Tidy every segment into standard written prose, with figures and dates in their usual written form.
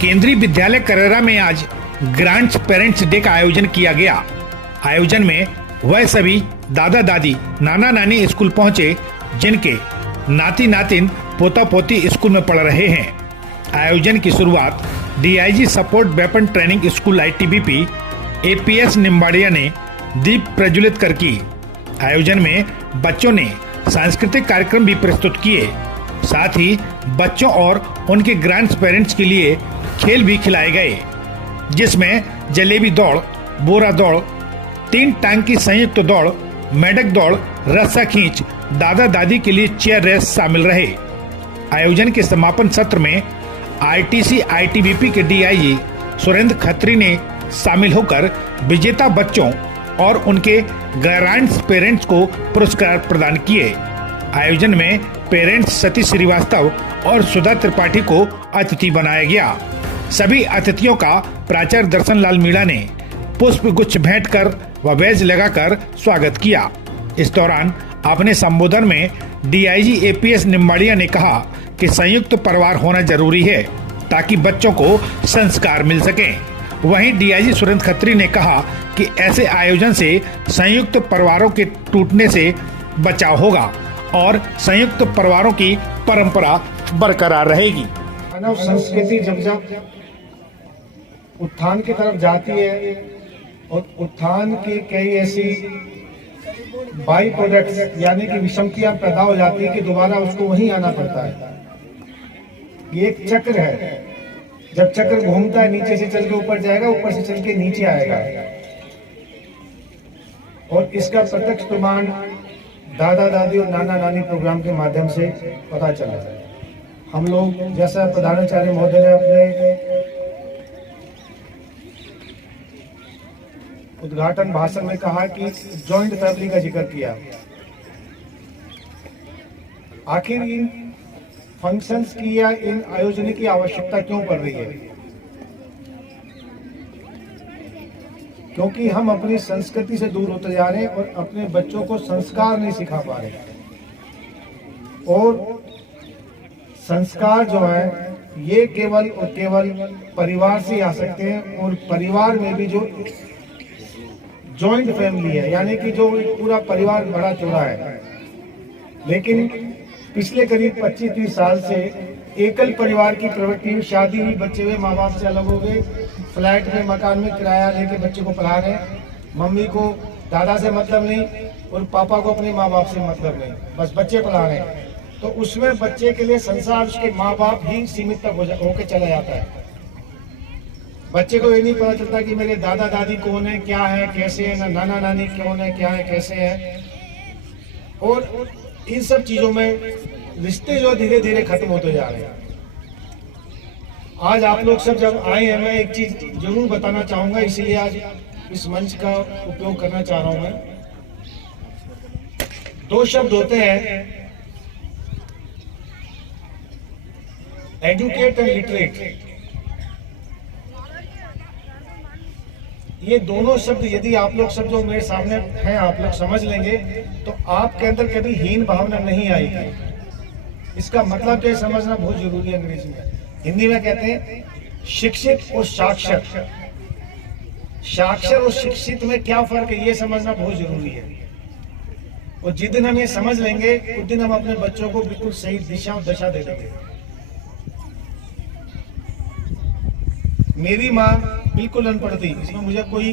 केंद्रीय विद्यालय करेरा में आज ग्रांड पेरेंट्स डे का आयोजन किया गया। आयोजन में वह सभी दादा दादी नाना नानी स्कूल पहुंचे जिनके नाती नातिन पोता पोती स्कूल में पढ़ रहे हैं। आयोजन की शुरुआत DIG support weapon training school ITBP APS Nimbadia ने दीप प्रज्वलित कर की। आयोजन में बच्चों ने सांस्कृतिक कार्यक्रम भी प्रस्तुत किए। साथ ही बच्चों और उनके ग्रैंड पेरेंट्स के लिए खेल भी खिलाए गए, जिसमें जलेबी दौड़, बोरा दौड़, 3 टांग की संयुक्त दौड़, मेढक दौड़, रस्सा खींच, दादा दादी के लिए चेयर रेस शामिल रहे। आयोजन के समापन सत्र में आईटीसी आईटीबीपी के डीआईजी सुरेंद्र खत्री ने शामिल होकर विजेता बच्चों और उनके ग्रैंड पेरेंट्स को पुरस्कार प्रदान किए। आयोजन में पेरेंट्स सतीश श्रीवास्तव और सुधा त्रिपाठी को अतिथि बनाया गया। सभी अतिथियों का प्राचार्य दर्शन लाल मीणा ने पुष्प गुच्छ भेंट कर व बैज लगाकर स्वागत किया। इस दौरान अपने संबोधन में डीआईजी एपीएस निम्बाड़िया ने कहा कि संयुक्त परिवार होना जरूरी है ताकि बच्चों को संस्कार मिल सके। वहीं डीआईजी सुरेंद्र खत्री ने कहा कि ऐसे आयोजन से संयुक्त परिवारों के टूटने से बचाव होगा और संयुक्त परिवारों की परंपरा बरकरार रहेगी। मानव संस्कृति जब उत्थान की तरफ जाती है और उत्थान की कई ऐसी बाई प्रोडक्ट्स यानी कि विषमतियां पैदा हो जाती है कि दोबारा उसको वहीं आना पड़ता है। ये एक चक्र है। जब चक्र घूमता है, नीचे से चल के ऊपर जाएगा, ऊपर से चल के नीचे आएगा। और इसका प्रत्यक्ष प्रमाण दादा दादी और नाना नानी प्रोग्राम के माध्यम से पता चला। हम लोग जैसा प्रधानाचार्य महोदय ने अपने उद्घाटन भाषण में कहा कि जॉइंट फैमिली का जिक्र किया। आखिर इन फंक्शंस की या इन आयोजन की आवश्यकता क्यों पड़ रही है? क्योंकि हम अपनी संस्कृति से दूर होते जा रहे हैं और अपने बच्चों को संस्कार नहीं सिखा पा रहे। और संस्कार जो है ये केवल और केवल परिवार से आ सकते हैं। और परिवार में भी जो जॉइंट फैमिली है, यानी कि जो पूरा परिवार बड़ा चौड़ा है, लेकिन पिछले करीब 25-30 साल से एकल परिवार की प्रवृत्ति, शादी हुई, बच्चे हुए, माँ बाप से अलग हो गए, फ्लैट में मकान में किराया लेके बच्चे को पढ़ा रहे हैं। मम्मी को दादा से मतलब नहीं और पापा को अपने माँ बाप से मतलब नहीं, बस बच्चे पढ़ा रहे हैं। तो उसमें बच्चे के लिए संसार उसके माँ बाप ही सीमित तक होके चला जाता है। बच्चे को ये नहीं पता चलता कि मेरे दादा दादी कौन है, क्या है, कैसे है, ना नाना नानी कौन है, क्या है, कैसे है। और इन सब चीजों में रिश्ते जो धीरे धीरे खत्म होते जा रहे हैं। आज आप लोग सब जब आए हैं, मैं एक चीज जरूर बताना चाहूंगा, इसलिए आज इस मंच का उपयोग करना चाह रहा हूं मैं। 2 शब्द होते हैं, एडुकेट एंड लिटरेट। ये दोनों शब्द यदि आप लोग सब जो मेरे सामने हैं आप लोग समझ लेंगे तो आपके अंदर कभी हीन भावना नहीं आएगी। इसका मतलब क्या समझना बहुत जरूरी है। अंग्रेजी में, हिंदी में कहते हैं शिक्षित और साक्षर। साक्षर और शिक्षित में क्या फर्क है ये समझना बहुत जरूरी है। और जिस दिन हम ये समझ लेंगे उस दिन हम अपने बच्चों को बिल्कुल सही दिशा और दशा दे देंगे। मेरी माँ बिल्कुल अनपढ़ थी, इसमें मुझे कोई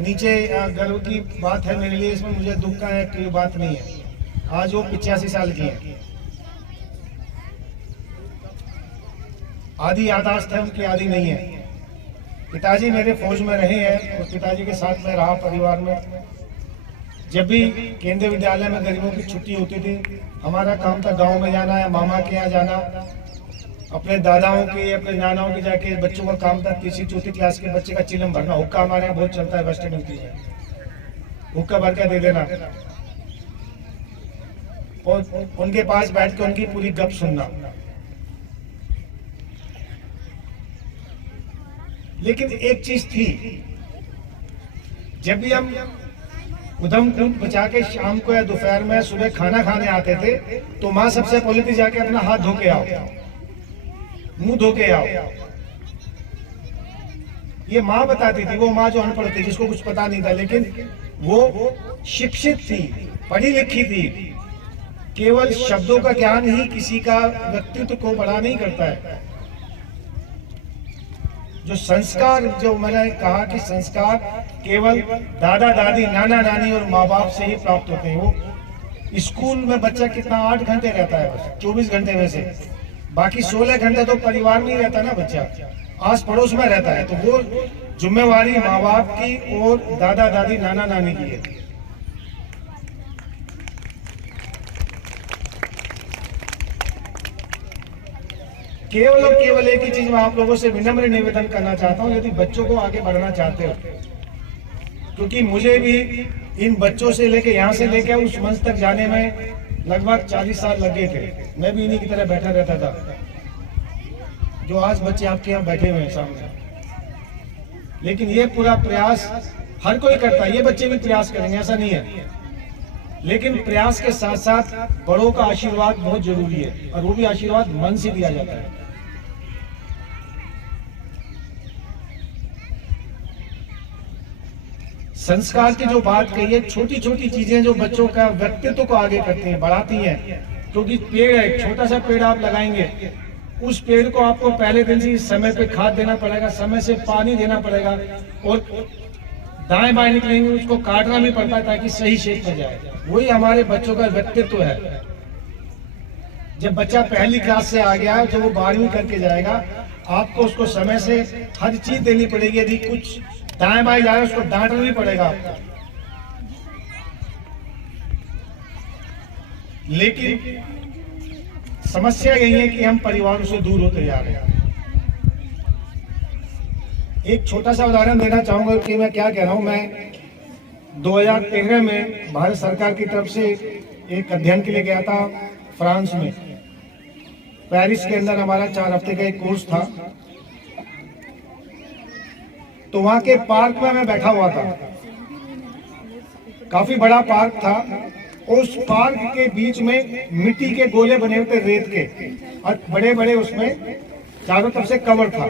नीचे गर्व की बात है मेरे लिए, इसमें मुझे दुख का कोई बात नहीं है। आज वो 85 साल की है। आधी यादाश्त है उनकी, आधी नहीं है। पिताजी मेरे फौज में रहे हैं और पिताजी के साथ मैं रहा परिवार में। जब भी केंद्रीय विद्यालय में गर्मियों की छुट्टी होती थी, हमारा काम था गाँव में जाना या मामा के यहाँ जाना, अपने दादाओं के अपने नानाओं के जाके। बच्चों का काम था 3री-4थी क्लास के बच्चे का चिलम भरना। हुक्का हमारे यहाँ बहुत चलता है, बस स्टैंड मिलती है, हुक्का भर के दे देना और उनके पास बैठ के उनकी पूरी गप सुनना। लेकिन एक चीज थी, जब भी हम उधम कूद बचा के शाम को या दोपहर में सुबह खाना खाने आते थे तो माँ सबसे पहले थी जाके अपना हाथ धो के आओ, मुंह धो के आओ। ये माँ बताती थी, वो माँ जो अनपढ़ थी, जिसको कुछ पता नहीं था, लेकिन वो शिक्षित थी, पढ़ी लिखी थी। केवल शब्दों का ज्ञान ही किसी का व्यक्तित्व को बड़ा नहीं करता है। जो संस्कार, जो मैंने कहा कि संस्कार केवल दादा दादी, नाना नानी और माँ बाप से ही प्राप्त होते हैं। वो स्कूल में बच्चा कितना 8 घंटे रहता है, बस 24 घंटे में से बाकी 16 घंटे तो परिवार में ही रहता है ना, बच्चा आस पड़ोस में रहता है। तो वो जिम्मेवारी माँ बाप की और दादा दादी, नाना नानी की है। केवल और केवल एक ही चीज मैं आप लोगों से विनम्र निवेदन करना चाहता हूं, यदि बच्चों को आगे बढ़ाना चाहते हो, क्योंकि मुझे भी इन बच्चों से लेके यहाँ से लेके उस मंच तक जाने में लगभग 40 साल लगे थे। मैं भी इन्हीं की तरह बैठा रहता था, जो आज बच्चे आपके यहाँ बैठे हुए हैं सामने। लेकिन ये पूरा प्रयास हर कोई करता है, ये बच्चे भी प्रयास करेंगे, ऐसा नहीं है। लेकिन प्रयास के साथ साथ बड़ों का आशीर्वाद बहुत जरूरी है, और वो भी आशीर्वाद मन से दिया जाता है। संस्कार की जो बात कही है, छोटी छोटी चीजें जो बच्चों का व्यक्तित्व को आगे करती हैं, बढ़ाती हैं। क्योंकि पेड़ है, छोटा सा पेड़ आप लगाएंगे, उस पेड़ को आपको पहले दिन से समय पे खाद देना पड़ेगा, समय से पानी देना पड़ेगा, और दाएं बाएं निकलेंगे उसको काटना भी पड़ता है ताकि सही शेप में जाए। वही हमारे बच्चों का व्यक्तित्व है। जब बच्चा पहली क्लास से आ गया, जब वो 12वीं करके जाएगा, आपको उसको समय से हर चीज देनी पड़ेगी। यदि कुछ दाएं बाएं जाए उसको डांटना भी पड़ेगा आपको। लेकिन समस्या यही है कि हम परिवारों से दूर होते जा रहे हैं। एक छोटा सा उदाहरण देना चाहूंगा कि मैं क्या कह रहा हूं। मैं 2013 में भारत सरकार की तरफ से एक अध्ययन के लिए गया था फ्रांस में। पेरिस के अंदर हमारा 4 हफ्ते का एक कोर्स था। तो वहां के पार्क में मैं बैठा हुआ था, काफी बड़ा पार्क था। उस पार्क के बीच में मिट्टी के गोले बने हुए थे, रेत के, और बड़े बड़े उसमें चारों तरफ से कवर था।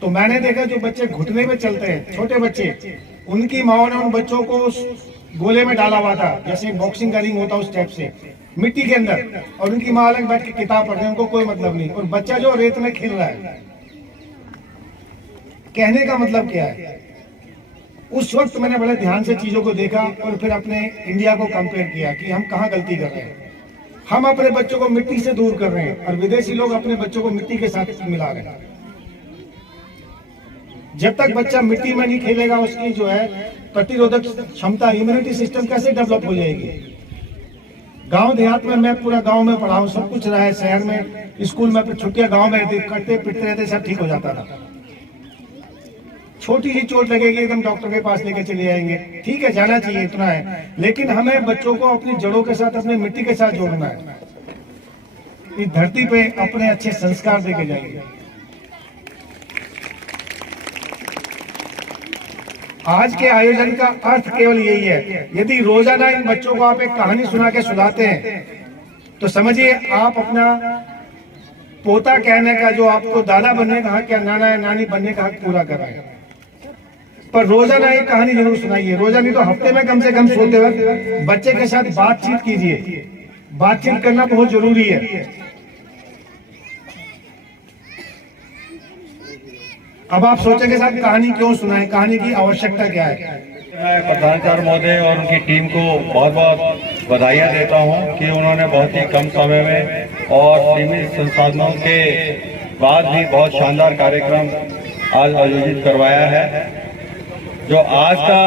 तो मैंने देखा जो बच्चे घुटने में चलते हैं, छोटे बच्चे, उनकी माओ ने उन बच्चों को उस गोले में डाला हुआ था, जैसे बॉक्सिंग का रिंग होता उस टाइप से, मिट्टी के अंदर, और उनकी माँ अलग बैठ के किताब पढ़ रहे हैं, उनको कोई मतलब नहीं, और बच्चा जो रेत में खेल रहा है। कहने का मतलब क्या है? उस वक्त मैंने बड़े ध्यान से चीजों को देखा और फिर अपने इंडिया को कंपेयर किया कि हम कहाँ गलती कर रहे हैं। हम अपने बच्चों को मिट्टी से दूर कर रहे हैं, और विदेशी लोग अपने बच्चों को मिट्टी के साथ मिला रहे हैं। जब तक बच्चा मिट्टी में नहीं खेलेगा, उसकी जो है प्रतिरोधक क्षमता, इम्यूनिटी सिस्टम कैसे डेवलप हो जाएगी? गांव देहात में मैं पूरा गांव में पढ़ा हूं, सब कुछ रहा है। शहर में स्कूल में छुट्टियां गांव में रहती, कटते पिटते रहते, सब ठीक हो जाता था। छोटी सी चोट लगेगी, एकदम डॉक्टर के पास लेके चले जाएंगे, ठीक है, जाना चाहिए, इतना है। लेकिन हमें बच्चों को अपनी जड़ों के साथ, अपनी मिट्टी के साथ जोड़ना है। इस धरती पे अपने अच्छे संस्कार देके जाएंगे। आज के आयोजन का अर्थ केवल यही है। यदि रोजाना इन बच्चों को आप एक कहानी सुना के सुनाते हैं, तो समझिए आप अपना पोता कहने का, जो आपको दादा बनने का हक या नाना या नानी बनने का हक पूरा कर रहे हैं। पर रोजाना एक कहानी जरूर सुनाइए। रोजाना नहीं तो हफ्ते में कम से कम सोते वक्त बच्चे के साथ बातचीत कीजिए। बातचीत करना बहुत जरूरी है। अब आप सोचेंगे साहब कहानी क्यों सुनाएं, कहानी की आवश्यकता क्या है? मैं प्रधानाचार्य महोदय और उनकी टीम को बहुत बहुत बधाइयाँ देता हूँ कि उन्होंने बहुत ही कम समय में और सीमित संसाधनों के बाद भी बहुत शानदार कार्यक्रम आज आयोजित करवाया है। जो आज का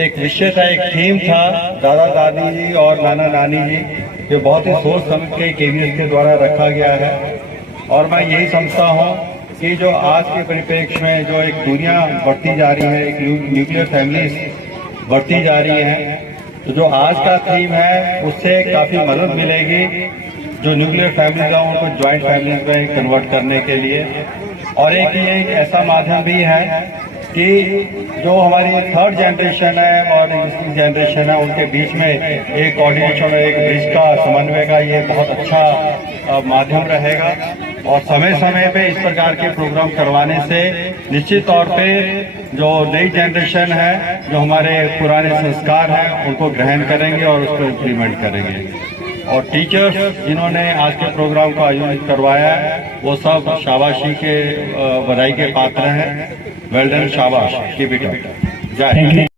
एक विषय था, एक थीम था, दादा दादी जी और नाना नानी जी, जो बहुत ही सोच समझ के KVS के द्वारा रखा गया है। और मैं यही समझता हूँ कि जो आज के परिप्रेक्ष्य में जो एक दुनिया बढ़ती जा रही है, एक न्यूक्लियर फैमिलीज बढ़ती जा रही हैं, तो जो आज का थीम है उससे काफ़ी मदद मिलेगी जो न्यूक्लियर फैमिलीज हैं उनको ज्वाइंट फैमिलीज में कन्वर्ट करने के लिए। और एक ये एक ऐसा माध्यम भी है कि जो हमारी 3rd जनरेशन है और existing जनरेशन है, उनके बीच में एक कोऑर्डिनेशन, एक ब्रिज का, समन्वय का ये बहुत अच्छा माध्यम रहेगा। और समय समय पे इस प्रकार के प्रोग्राम करवाने से निश्चित तौर पे जो नई जनरेशन है, जो हमारे पुराने संस्कार हैं, उनको ग्रहण करेंगे और उसको इम्प्लीमेंट करेंगे। और टीचर्स जिन्होंने आज के प्रोग्राम को आयोजित करवाया है, वो सब शाबाशी के बधाई के पात्र हैं। वेल डन, शाबाश, कीप इट अप। जय हिंद।